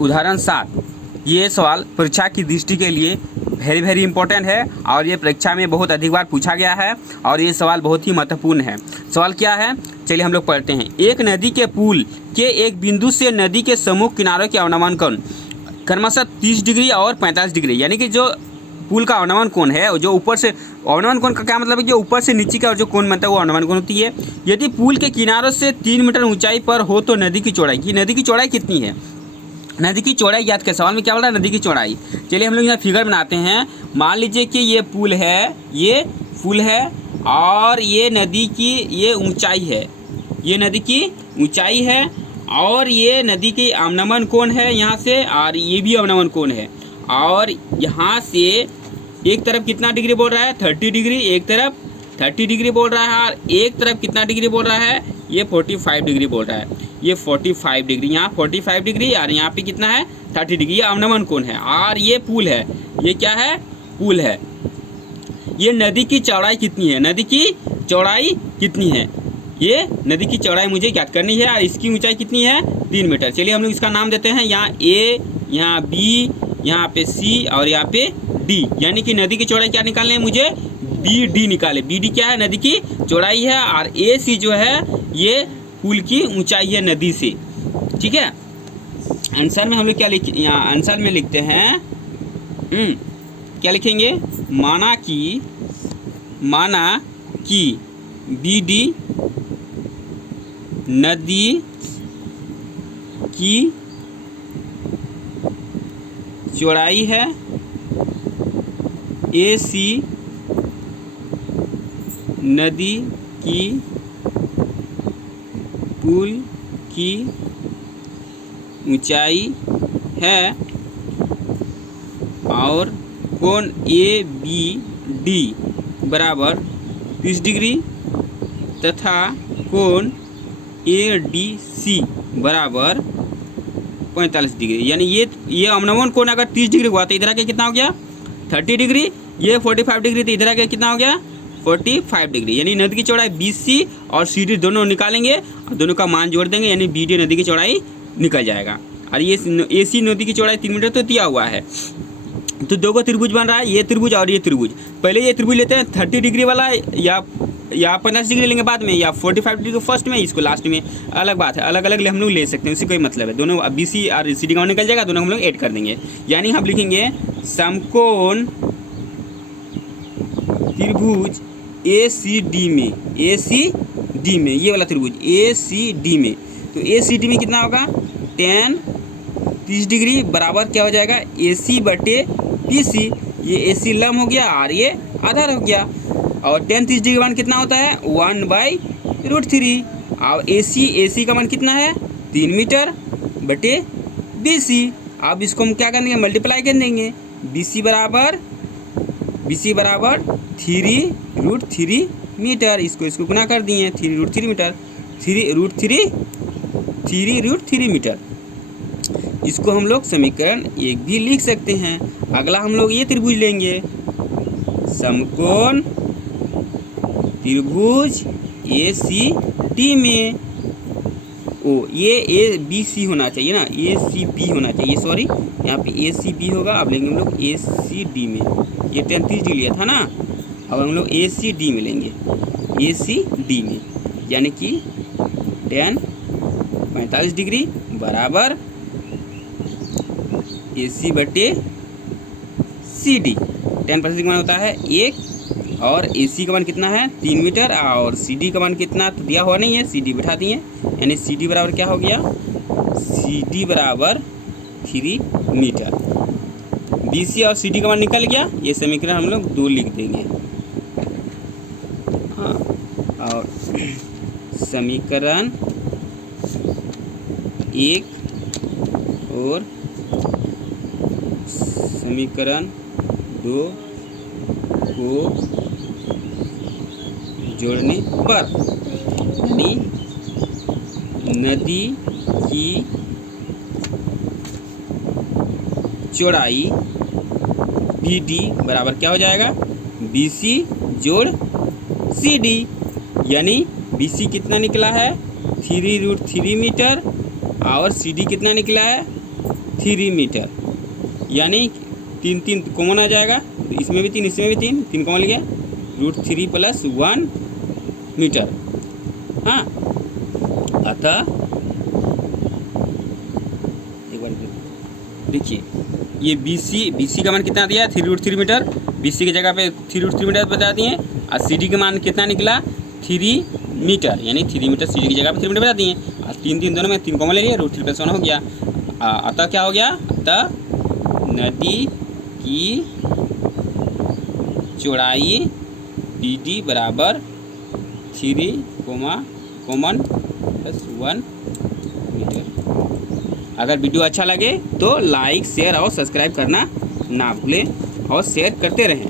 उदाहरण 7। ये सवाल परीक्षा की दृष्टि के लिए वेरी वेरी इंपॉर्टेंट है और ये परीक्षा में बहुत अधिक बार पूछा गया है और ये सवाल बहुत ही महत्वपूर्ण है। सवाल क्या है, चलिए हम लोग पढ़ते हैं। एक नदी के पुल के एक बिंदु से नदी के सम्मुख किनारों के अवनमन कोण क्रमशः 30 डिग्री और 45 डिग्री, यानी कि जो पुल का अवनमन कोण है, जो ऊपर से अवनमन कोण का क्या मतलब है, जो ऊपर से नीचे का जो कोण बनता है वो अवनमन कोण होती है। यदि पुल के किनारों से 3 मीटर ऊंचाई पर हो तो नदी की चौड़ाई कितनी है। नदी की चौड़ाई याद कर, सवाल में क्या बोल रहा है, नदी की चौड़ाई। चलिए हम लोग यहाँ फिगर बनाते हैं। मान लीजिए कि ये पुल है और ये नदी की ये ऊंचाई है, ये नदी की ऊंचाई है और ये नदी की अवनमन कोण है यहाँ से, और ये भी अवनमन कोण है। और यहाँ से एक तरफ कितना डिग्री बोल रहा है, 30 डिग्री, एक तरफ 30 डिग्री बोल रहा है और एक तरफ कितना डिग्री बोल रहा है, ये 45 डिग्री बोल रहा है। ये 45 डिग्री, यहाँ 45 डिग्री और यहाँ पे कितना है, 30 डिग्री। ये अवनमन कोण है और ये पुल है, ये क्या है, पुल है। ये नदी की चौड़ाई कितनी है, नदी की चौड़ाई कितनी है, ये नदी की चौड़ाई मुझे ज्ञात करनी है और इसकी ऊंचाई कितनी है, 3 मीटर। चलिए हम लोग इसका नाम देते हैं, यहाँ ए, यहाँ बी, यहाँ पे सी और यहाँ पे डी, यानी कि नदी की चौड़ाई क्या निकालनी है मुझे, बी डी निकाले। बी डी क्या है, नदी की चौड़ाई है और ए सी जो है ये पुल की ऊंचाई है नदी से। ठीक है, आंसर में हम लोग क्या यहाँ आंसर में लिखते हैं, क्या लिखेंगे, माना कि बी डी नदी की चौड़ाई है, ए सी नदी की पुल की ऊंचाई है और कोण ए बी डी बराबर 30 डिग्री तथा कोण ए डी सी बराबर 45 डिग्री। यानी ये अवनमन कोण अगर 30 डिग्री हुआ तो इधर आके कितना हो गया, 30 डिग्री। ये 45 डिग्री तो इधर आके कितना हो गया, 45 डिग्री। यानी नदी की चौड़ाई BC और CD दोनों निकालेंगे और दोनों का मान जोड़ देंगे, यानी BD नदी की चौड़ाई निकल जाएगा। और ये AC नदी की चौड़ाई 3 मीटर तो दिया हुआ है। तो दो को त्रिभुज बन रहा है, ये त्रिभुज और ये त्रिभुज। पहले ये त्रिभुज लेते हैं 30 डिग्री वाला, या 50 डिग्री लेंगे बाद में, या 45 डिग्री फर्स्ट में, इसको लास्ट में, अलग बात है। अलग अलग हम लोग ले सकते हैं, उससे कोई मतलब है। दोनों BC और CD का निकल जाएगा, दोनों हम लोग ऐड कर देंगे। यानी हम लिखेंगे समकोण त्रिभुज ACD में, ये वाला त्रिभुज ACD में। तो ACD में कितना होगा, tan 30 डिग्री बराबर क्या हो जाएगा, AC बटे PC। ये AC लम हो गया और ये आधार हो गया। और tan 30 डिग्री का मान कितना होता है, 1/√3। और AC का मान कितना है, 3 मीटर बटे BC। अब इसको हम क्या कर देंगे, मल्टीप्लाई कर देंगे। BC बराबर 3√3 मीटर। इसको गुना कर दिए, 3√3 मीटर, 3√3 मीटर। इसको हम लोग समीकरण 1 भी लिख सकते हैं। अगला हम लोग ये त्रिभुज लेंगे, समकोण त्रिभुज ACD में। ये ABC होना चाहिए ना, ACB होना चाहिए, सॉरी यहाँ पे ACB होगा। अब लेंगे हम लोग ACD में। ये tan 30 डिग्री लिया था ना, अब हम लोग ACD में लेंगे, ACD में, यानी कि tan 45 डिग्री बराबर AC बटे CD। tan 45 का मान होता है 1 और AC का मान कितना है, 3 मीटर, और CD का मान कितना तो दिया हुआ नहीं है, CD बैठा दिए। यानी CD बराबर क्या हो गया, CD बराबर 3 मीटर। BC और CD का मान निकल गया। ये समीकरण हम लोग 2 लिख देंगे। हाँ, और समीकरण 1 और समीकरण 2 को जोड़ने पर, यानी नदी की चौड़ाई BD बराबर क्या हो जाएगा, BC जोड़ CD। यानी BC कितना निकला है, 3√3 मीटर और CD कितना निकला है, 3 मीटर, यानी 3 कॉमन आ जाएगा, इसमें भी 3 इसमें भी 3 कॉमन लिया, √3 + 1 मीटर। हाँ, अतः एक बार देखिए, ये BC का मान कितना दिया, 3√3 मीटर। BC की जगह पे 3√3 मीटर बता दिए, और CD का मान कितना निकला, 3 मीटर, यानी 3 मीटर CD की जगह पे 3 मीटर बता दिए, और 3 दोनों में 3 कॉमन ले लिए, √3 + 1 हो गया। अतः क्या हो गया, अतः नदी की चौड़ाई BD बराबर 3, कॉमन +1 मीटर। अगर वीडियो अच्छा लगे तो लाइक, शेयर और सब्सक्राइब करना ना भूलें, और शेयर करते रहें।